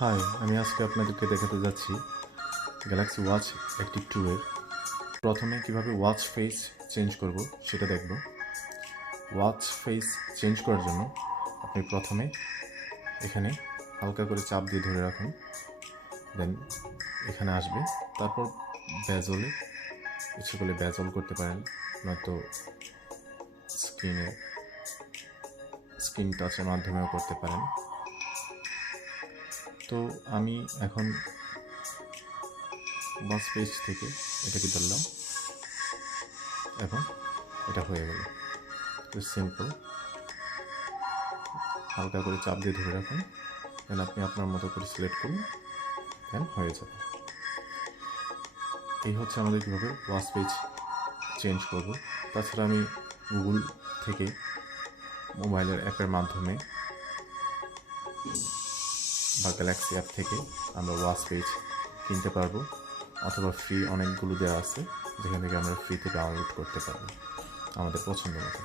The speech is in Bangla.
হাই, আমি আজকে আপনাদেরকে দেখাতে যাচ্ছি গ্যালাক্সি ওয়াচ অ্যাক্টিভ 2 এর প্রথমে কিভাবে ওয়াচ ফেস চেঞ্জ করব সেটা দেখব। ওয়াচ ফেস চেঞ্জ করার জন্য আপনি প্রথমে এখানে হালকা করে চাপ দিয়ে ধরে রাখুন, দেন এখানে আসবে। তারপর ব্যাজলে ইচ্ছে করলে ব্যাজল করতে পারেন, নয়তো স্ক্রিন টাচের মাধ্যমেও করতে পারেন। তো আমি এখন ওয়াচ পেজ থেকে এটাকে ধরলাম, এখন এটা হয়ে গেল। তো সিম্পল, হালকা করে চাপ দিয়ে ধরে রাখুন, দেন আপনি আপনার মতো করে সিলেক্ট করুন, দেন হয়ে যাবে। এই হচ্ছে আমাদের কীভাবে ওয়াচ পেজ চেঞ্জ করব। তাছাড়া আমি গুগল থেকে মোবাইলের অ্যাপের মাধ্যমে বা গ্যালাক্সি অ্যাপ থেকে আমরা ওয়াচ পেজ কিনতে পারবো, অথবা ফ্রি অনেকগুলো দেওয়া আছে যেখান থেকে আমরা ফ্রিতে ডাউনলোড করতে পারবো আমাদের পছন্দ মতো।